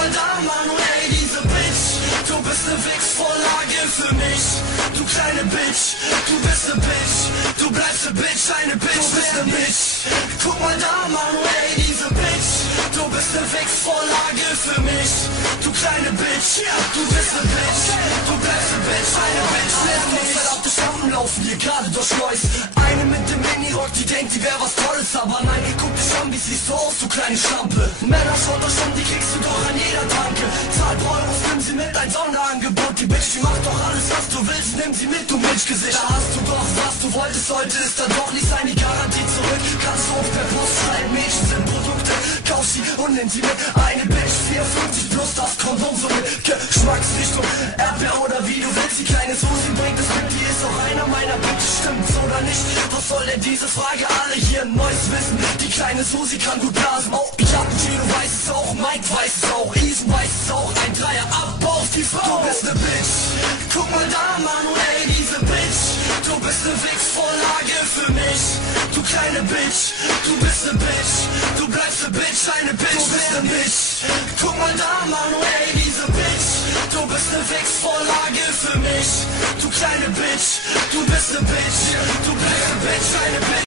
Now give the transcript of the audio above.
mal da, Mann, ey, diese Bitch. Du bist ne Wichsvorlage für mich. Du kleine Bitch, du bist ne Bitch. Du bleibst ne Bitch, eine Bitch, du bist ne Bitch. Guck mal da, Mann, ey, diese Bitch. Du bist ne Wichsvorlage für mich. Du kleine Bitch, du bist ne Bitch. Du bleibst ne Bitch, eine Bitch, nimm mich. Verdammte Schlampen laufen hier gerade durch Neuss. Eine mit dem Minirock, die denkt, die wär was Tolles. Aber nein, guck dich an, wie siehst du aus, du kleine Schlampe. Männer schaut euch um, die kriegst du doch an jeder Tanke. Zahl Euros, nimm sie mit, ein Sonderangebot. Die Bitch, die macht doch alles, was du willst, nimm sie mit, du Milchgesicht. Da hast du doch, was du wolltest, sollte es dann doch nicht sein. Die Garantie zurück, kannst du uns per Post schreiben. Mädchen sind Produkte, kauf sie und nimm sie mit. Eine Bitch, 4,50 plus das Kondom, so mit Geschmacksrichtung Erdbeer oder wie du willst. Die kleine Susi bringt es mit, die ist auch einer meiner Bitches, stimmt's oder nicht? Was soll denn diese Frage? Alle hier ein neues Wissen. Die kleine Susi kann gut blasen. Oh, ja, Gino weiß es auch, Mike weiß es auch, Isen weiß es auch. Ein Dreier ab auf die Frau. Du bist ne Bitch. Guck mal da, Manu, ey, diese Bitch. Du bist ne Wichsvorlage für mich. Du kleine Bitch, du bist ne Bitch. Du bleibst ne Bitch, eine Bitch, du bist ne Bitch. Guck mal da, Manu, ey, diese Bitch. Du bist ne Wichsvorlage für mich. Du kleine Bitch, du bist ne Bitch. Du bleibst ne Bitch, eine Bitch.